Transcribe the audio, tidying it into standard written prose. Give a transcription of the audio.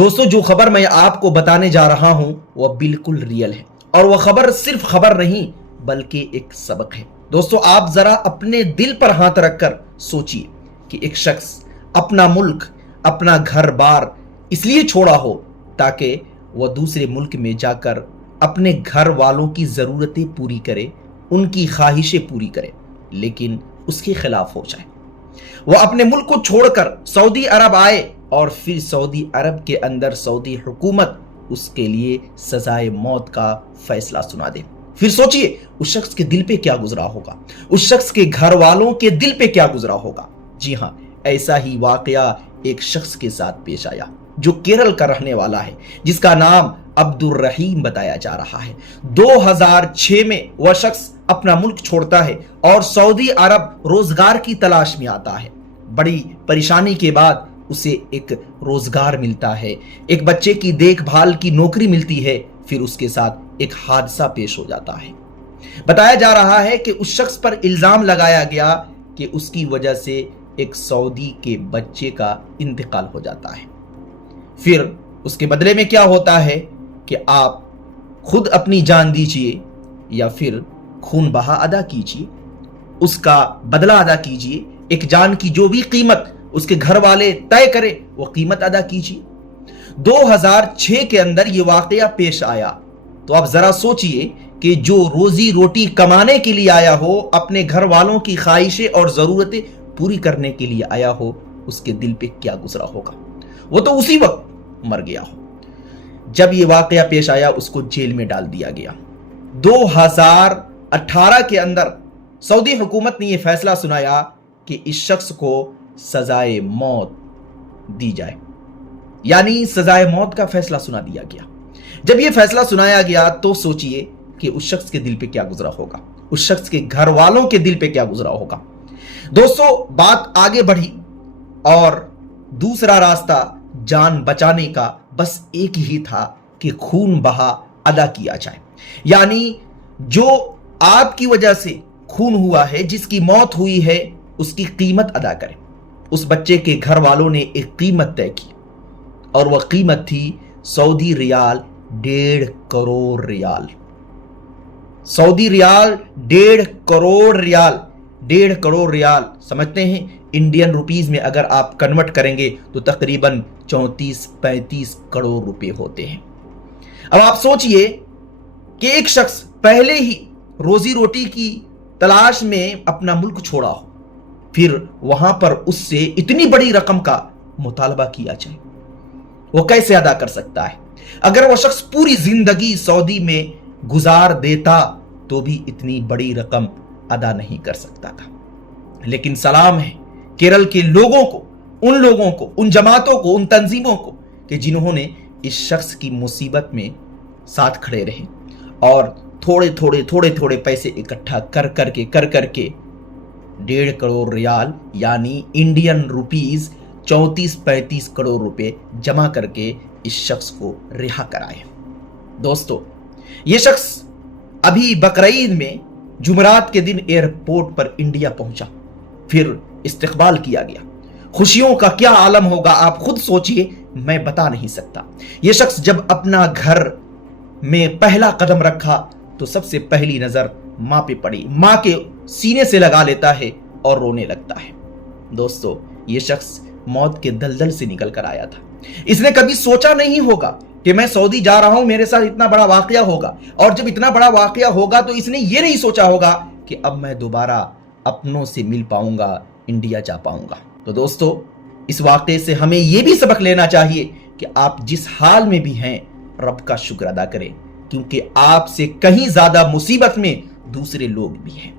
دوستو جو خبر میں آپ کو بتانے جا رہا ہوں وہ بالکل ریئل ہے، اور وہ خبر صرف خبر نہیں بلکہ ایک سبق ہے۔ دوستو آپ ذرا اپنے دل پر ہاتھ رکھ کر سوچئے کہ ایک شخص اپنا ملک، اپنا گھر بار اس لیے چھوڑا ہو تاکہ وہ دوسرے ملک میں جا کر اپنے گھر والوں کی ضرورتیں پوری کرے، ان کی خواہشیں پوری کرے، لیکن اس کے خلاف ہو جائے۔ وہ اپنے ملک کو چھوڑ کر سعودی عرب آئے اور پھر سعودی عرب کے اندر سعودی حکومت اس کے لیے سزائے موت کا فیصلہ سنا دے۔ پھر سوچئے اس شخص کے دل پہ کیا گزرا ہوگا، اس شخص کے گھر والوں کے دل پہ کیا گزرا ہوگا۔ جی ہاں، ایسا ہی واقعہ ایک شخص کے ساتھ پیش آیا جو کیرل کا رہنے والا ہے، جس کا نام عبد الرحیم بتایا جا رہا ہے۔ 2006 میں وہ شخص اپنا ملک چھوڑتا ہے اور سعودی عرب روزگار کی تلاش میں آتا ہے۔ بڑی پریشانی کے بعد اسے ایک روزگار ملتا ہے، ایک بچے کی دیکھ بھال کی نوکری ملتی ہے، پھر اس کے ساتھ ایک حادثہ پیش ہو جاتا ہے۔ بتایا جا رہا ہے کہ اس شخص پر الزام لگایا گیا کہ اس کی وجہ سے ایک سعودی کے بچے کا انتقال ہو جاتا ہے۔ پھر اس کے بدلے میں کیا ہوتا ہے کہ آپ خود اپنی جان دیجئے یا پھر خون بہا ادا کیجئے، اس کا بدلہ ادا کیجئے، ایک جان کی جو بھی قیمت اس کے گھر والے طے کرے وہ قیمت ادا کیجئے۔ 2006 کے اندر یہ واقعہ پیش آیا تو اب ذرا سوچئے کہ جو روزی روٹی کمانے کے لیے آیا ہو، اپنے گھر والوں کی خواہشیں اور ضرورتیں پوری کرنے کے لیے آیا ہو، اس کے دل پہ کیا گزرا ہوگا۔ وہ تو اسی وقت مر گیا ہو۔ جب یہ واقعہ پیش آیا اس کو جیل میں ڈال دیا گیا۔ 2018 کے اندر سعودی حکومت نے یہ فیصلہ سنایا کہ اس شخص کو سزائے موت دی جائے، یعنی سزائے موت کا فیصلہ سنا دیا گیا۔ جب یہ فیصلہ سنایا گیا تو سوچئے کہ اس شخص کے دل پہ کیا گزرا ہوگا، اس شخص کے گھر والوں کے دل پہ کیا گزرا ہوگا۔ دوستو بات آگے بڑھی اور دوسرا راستہ جان بچانے کا بس ایک ہی تھا کہ خون بہا ادا کیا جائے، یعنی جو آپ کی وجہ سے خون ہوا ہے، جس کی موت ہوئی ہے، اس کی قیمت ادا کرے۔ اس بچے کے گھر والوں نے ایک قیمت طے کی اور وہ قیمت تھی سعودی ریال 1.5 کروڑ ریال۔ سعودی ریال 1.5 کروڑ ریال، 1.5 کروڑ ریال سمجھتے ہیں انڈین روپیز میں اگر آپ کنورٹ کریں گے تو تقریباً 34-35 کروڑ روپے ہوتے ہیں۔ اب آپ سوچئے کہ ایک شخص پہلے ہی روزی روٹی کی تلاش میں اپنا ملک چھوڑا ہو، پھر وہاں پر اس سے اتنی بڑی رقم کا مطالبہ کیا جائے، وہ کیسے ادا کر سکتا ہے؟ اگر وہ شخص پوری زندگی سعودی میں گزار دیتا تو بھی اتنی بڑی رقم ادا نہیں کر سکتا تھا۔ لیکن سلام ہے کیرل کے لوگوں کو، ان جماعتوں کو، ان تنظیموں کو کہ جنہوں نے اس شخص کی مصیبت میں ساتھ کھڑے رہے اور تھوڑے پیسے اکٹھا کر کر کے 1.5 کروڑ ریال یعنی انڈین روپیز 34-35 کروڑ روپے جمع کر کے اس شخص کو رہا کرائے۔ دوستو یہ شخص ابھی بقرعید میں جمعرات کے دن ایئرپورٹ پر انڈیا پہنچا، پھر استقبال کیا گیا۔ خوشیوں کا کیا عالم ہوگا آپ خود سوچئے، میں بتا نہیں سکتا۔ یہ شخص جب اپنا گھر میں پہلا قدم رکھا تو سب سے پہلی نظر ماں پہ پڑی، ماں کے سینے سے لگا لیتا ہے اور رونے لگتا ہے۔ دوستو یہ شخص موت کے دلدل سے نکل کر آیا تھا۔ اس نے کبھی سوچا نہیں ہوگا کہ میں سعودی جا رہا ہوں، میرے ساتھ اتنا بڑا واقعہ ہوگا، اور جب اتنا بڑا واقعہ ہوگا تو اس نے یہ نہیں سوچا ہوگا کہ اب میں دوبارہ اپنوں سے مل پاؤں گا، انڈیا جا پاؤں گا۔ تو دوستو اس واقعے سے ہمیں یہ بھی سبق لینا چاہیے کہ آپ جس حال میں بھی ہیں رب کا شکر ادا کریں، کیونکہ آپ سے کہیں زیادہ مصیبت میں دوسرے لوگ بھی ہیں۔